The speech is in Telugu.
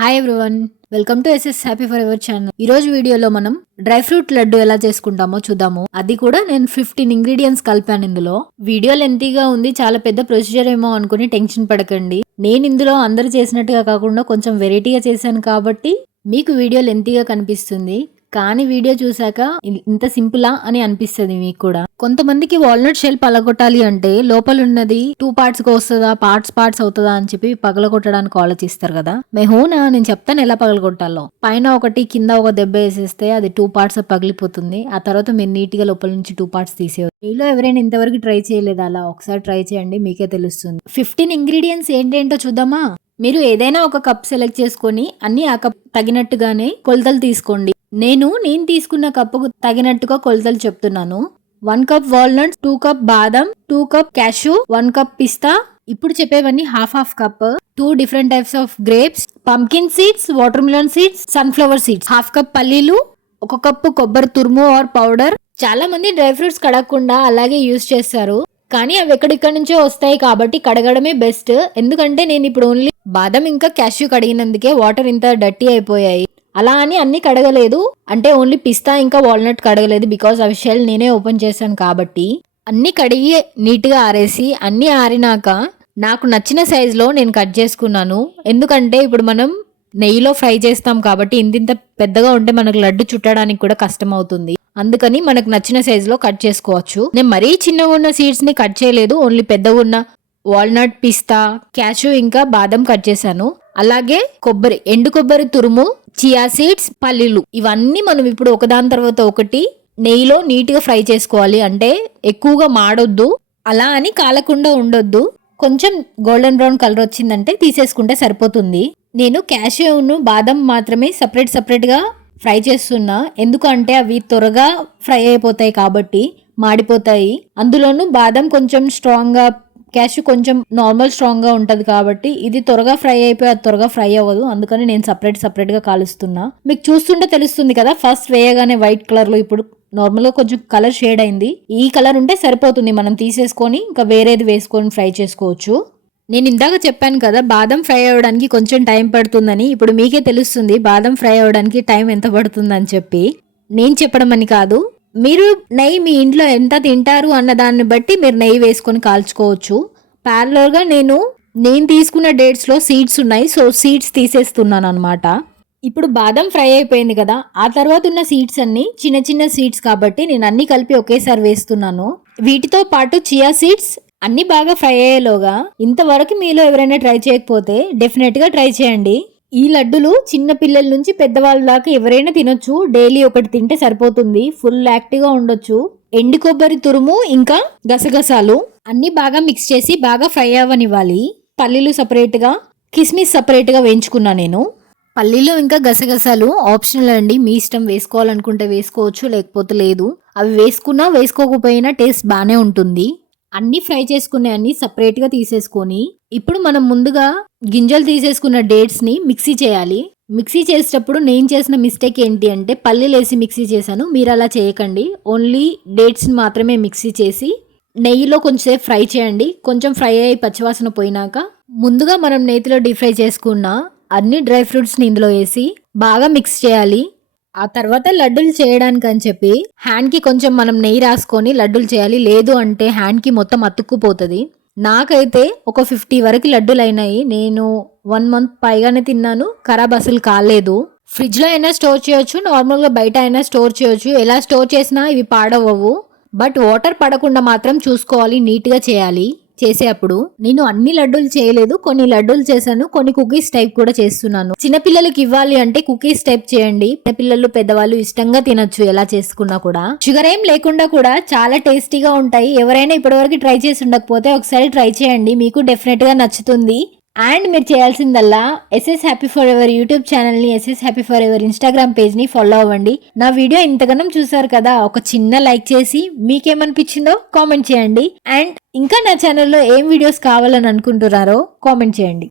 Hi everyone, welcome to SS happy for ever channel. ఈ రోజు వీడియోలో మనం డ్రై ఫ్రూట్ లడ్డు ఎలా చేసుకుంటామో చూద్దాము. అది కూడా నేను 15 ఇంగ్రీడియంట్స్ కలిపాను ఇందులో. వీడియో లెంతీగా ఉంది, చాలా పెద్ద ప్రొసీజర్ ఏమో అనుకుని టెన్షన్ పడకండి. నేను ఇందులో అందరు చేసినట్టుగా కాకుండా కొంచెం వెరైటీగా చేశాను కాబట్టి మీకు వీడియో లెంతీగా కనిపిస్తుంది. కానీ వీడియో చూసాక ఇంత సింపులా అని అనిపిస్తుంది మీకు కూడా. కొంతమందికి వాల్నట్ షెల్ పగలగొట్టాలి అంటే లోపల ఉన్నది 2 parts గా వస్తుందా, పార్ట్స్ అవుతుందా అని చెప్పి పగలగొట్టడానికి ఆలోచిస్తారు కదా. మెహూనా నేను చెప్తాను ఎలా పగలగొట్టాలో. పైన ఒకటి కింద ఒక దెబ్బ వేసేస్తే అది 2 parts పగిలిపోతుంది. ఆ తర్వాత మీరు నీట్ గా లోపల నుంచి 2 parts తీసేయచ్చు. మీలో ఎవరైనా ఇంతవరకు ట్రై చేయలేదు, అలా ఒకసారి ట్రై చేయండి, మీకే తెలుస్తుంది. 15 ఇంగ్రీడియంట్స్ ఏంటేంటో చూద్దామా. మీరు ఏదైనా ఒక కప్ సెలెక్ట్ చేసుకొని అన్ని ఆ కప్ తగినట్టుగానే కొలతలు తీసుకోండి. నేను తీసుకున్న కప్పుకు తగినట్టుగా కొలతలు చెప్తున్నాను. 1 cup వాల్నట్స్, 2 cup బాదం, 2 cup క్యాషూ, 1 cup పిస్తా. ఇప్పుడు చెప్పేవన్నీ half cup. 2 different types of grapes, pumpkin seeds, water melon seeds, sunflower seeds, half cup పల్లీలు, 1 కప్పు కొబ్బరి తురుము ఆర్ పౌడర్. చాలా మంది డ్రై ఫ్రూట్స్ కడగకుండా అలాగే యూజ్ చేస్తారు, కానీ అవి ఎక్కడిక్కడ నుంచో వస్తాయి కాబట్టి కడగడమే బెస్ట్. ఎందుకంటే నేను ఇప్పుడు ఓన్లీ బాదం ఇంకా క్యాష్యూ కడిగినందుకే వాటర్ ఇంత డర్టీ అయిపోయాయి. అలా అని అన్ని కడగలేదు, అంటే ఓన్లీ పిస్తా ఇంకా వాల్నట్ కడగలేదు, బికాస్ అవి షెల్ నేనే ఓపెన్ చేశాను కాబట్టి. అన్ని కడిగి నీట్గా ఆరేసి అన్ని ఆరినాక నాకు నచ్చిన సైజులో నేను కట్ చేసుకున్నాను. ఎందుకంటే ఇప్పుడు మనం నెయ్యిలో ఫ్రై చేస్తాం కాబట్టి ఇంత పెద్దగా ఉంటే మనకు లడ్డు చుట్టడానికి కూడా కష్టం అవుతుంది. అందుకని మనకు నచ్చిన సైజులో కట్ చేసుకోవచ్చు. నేను మరీ చిన్నగా ఉన్న సీడ్స్ ని కట్ చేయలేదు, ఓన్లీ పెద్దగా ఉన్న వాల్నట్, పిస్తా, క్యాషూ ఇంకా బాదం కట్ చేశాను. అలాగే కొబ్బరి, ఎండు కొబ్బరి తురుము, చియా సీడ్స్, పల్లీలు, ఇవన్నీ మనం ఇప్పుడు ఒకదాని తర్వాత ఒకటి నెయ్యిలో నీట్ గా ఫ్రై చేసుకోవాలి. అంటే ఎక్కువగా మాడొద్దు, అలా అని కాలకుండా ఉండొద్దు. కొంచెం గోల్డెన్ బ్రౌన్ కలర్ వచ్చిందంటే తీసేసుకుంటే సరిపోతుంది. నేను క్యాషియోను బాదం మాత్రమే సపరేట్ గా ఫ్రై చేస్తున్నా, ఎందుకంటే అవి త్వరగా ఫ్రై అయిపోతాయి కాబట్టి మాడిపోతాయి. అందులోనూ బాదం కొంచెం స్ట్రాంగ్ గా, క్యాషు కొంచెం నార్మల్ స్ట్రాంగ్ గా ఉంటది కాబట్టి ఇది త్వరగా ఫ్రై అయిపోయి అది త్వరగా ఫ్రై అవ్వదు. అందుకని నేను సపరేట్ గా కాలుస్తున్నా. మీకు చూస్తుంటే తెలుస్తుంది కదా, ఫస్ట్ వేయగానే వైట్ కలర్ లో ఇప్పుడు నార్మల్ గా కొంచెం కలర్ షేడ్ అయింది. ఈ కలర్ ఉంటే సరిపోతుంది, మనం తీసేసుకొని ఇంకా వేరేది వేసుకొని ఫ్రై చేసుకోవచ్చు. నేను ఇందాక చెప్పాను కదా బాదం ఫ్రై అవ్వడానికి కొంచెం టైం పడుతుందని. ఇప్పుడు మీకే తెలుస్తుంది బాదం ఫ్రై అవ్వడానికి టైం ఎంత పడుతుందని చెప్పి. నేను చెప్పడం అని కాదు, మీరు నెయ్యి మీ ఇంట్లో ఎంత తింటారు అన్న దాన్ని బట్టి మీరు నెయ్యి వేసుకొని కాల్చుకోవచ్చు. ప్యారలర్ గా నేను తీసుకున్న డేట్స్ లో సీడ్స్ ఉన్నాయి, సో సీడ్స్ తీసేస్తున్నాను అనమాట. ఇప్పుడు బాదం ఫ్రై అయిపోయింది కదా, ఆ తర్వాత ఉన్న సీడ్స్ అన్ని చిన్న సీడ్స్ కాబట్టి నేను అన్ని కలిపి ఒకేసారి వేస్తున్నాను. వీటితో పాటు చియా సీడ్స్ అన్ని బాగా ఫ్రై అయ్యేలోగా. ఇంతవరకు మీలో ఎవరైనా ట్రై చేయకపోతే డెఫినెట్ గా ట్రై చేయండి. ఈ లడ్డులు చిన్న పిల్లల నుంచి పెద్దవాళ్ళ దాకా ఎవరైనా తినొచ్చు. డైలీ ఒకటి తింటే సరిపోతుంది, ఫుల్ యాక్టివ్ గా ఉండొచ్చు. ఎండు కొబ్బరి తురుము ఇంకా గసగసాలు అన్ని బాగా మిక్స్ చేసి బాగా ఫ్రై అవ్వనివ్వాలి. పల్లీలు సపరేట్ గా, కిస్మిస్ సపరేట్ గా వేయించుకున్నా నేను. పల్లీలు ఇంకా గసగసాలు ఆప్షనల్ అండి, మీ ఇష్టం, వేసుకోవాలనుకుంటే వేసుకోవచ్చు, లేకపోతే లేదు. అవి వేసుకున్నా వేసుకోకపోయినా టేస్ట్ బానే ఉంటుంది. అన్ని ఫ్రై చేసుకునే అన్ని సపరేట్ గా తీసేసుకొని ఇప్పుడు మనం ముందుగా గింజలు తీసేసుకున్న డేట్స్ ని మిక్సీ చేయాలి. మిక్సీ చేసేటప్పుడు నేను చేసిన మిస్టేక్ ఏంటి అంటే పల్లీలు వేసి మిక్సీ చేశాను. మీరు అలా చేయకండి, ఓన్లీ డేట్స్ ని మాత్రమే మిక్సీ చేసి నెయ్యిలో కొంచెం ఫ్రై చేయండి. కొంచెం ఫ్రై అయ్యి పచ్చివాసన పోయినాక ముందుగా మనం నేతిలో డీప్ ఫ్రై చేసుకున్న అన్ని డ్రై ఫ్రూట్స్ ని ఇందులో వేసి బాగా మిక్స్ చేయాలి. ఆ తర్వాత లడ్డూలు చేయడానికి అని చెప్పి హ్యాండ్ కి కొంచెం మనం నెయ్యి రాసుకొని లడ్డూలు చేయాలి, లేదు అంటే హ్యాండ్ కి మొత్తం అతుక్కుపోతుంది. నాకైతే ఒక 50 వరకు లడ్డూలు అయినాయి. నేను 1 month పైగానే తిన్నాను, ఖరాబ్ అసలు కాలేదు. ఫ్రిడ్జ్ లో అయినా స్టోర్ చేయొచ్చు, నార్మల్ గా బయట అయినా స్టోర్ చేయొచ్చు. ఎలా స్టోర్ చేసినా ఇవి పాడవవు, బట్ వాటర్ పడకుండా మాత్రం చూసుకోవాలి, నీట్ గా చేయాలి. చేసేటప్పుడు నేను అన్ని లడ్డూలు చేయలేదు, కొన్ని లడ్డూలు చేశాను, కొన్ని కుకీస్ టైప్ కూడా చేస్తున్నాను. చిన్నపిల్లలకి ఇవ్వాలి అంటే కుకీస్ టైప్ చేయండి, చిన్నపిల్లలు పెద్దవాళ్ళు ఇష్టంగా తినొచ్చు ఎలా చేసుకున్నా కూడా. షుగర్ ఏం లేకుండా కూడా చాలా టేస్టీగా ఉంటాయి. ఎవరైనా ఇప్పటివరకు ట్రై చేసి ఉండకపోతే ఒకసారి ట్రై చేయండి, మీకు డెఫినెట్ గా నచ్చుతుంది. అండ్ మీరు చేయాల్సిందల్లా SS happy for ever YouTube channel ని, SS happy for ever Instagram page ని ఫాలో అవ్వండి. నా వీడియో ఇంతగానం చూసారు కదా, ఒక చిన్న లైక్ చేసి మీకేమనిపించిందో కామెంట్ చేయండి. అండ్ ఇంకా నా ఛానల్లో ఏం వీడియోస్ కావాలని అనుకుంటున్నారో కామెంట్ చేయండి.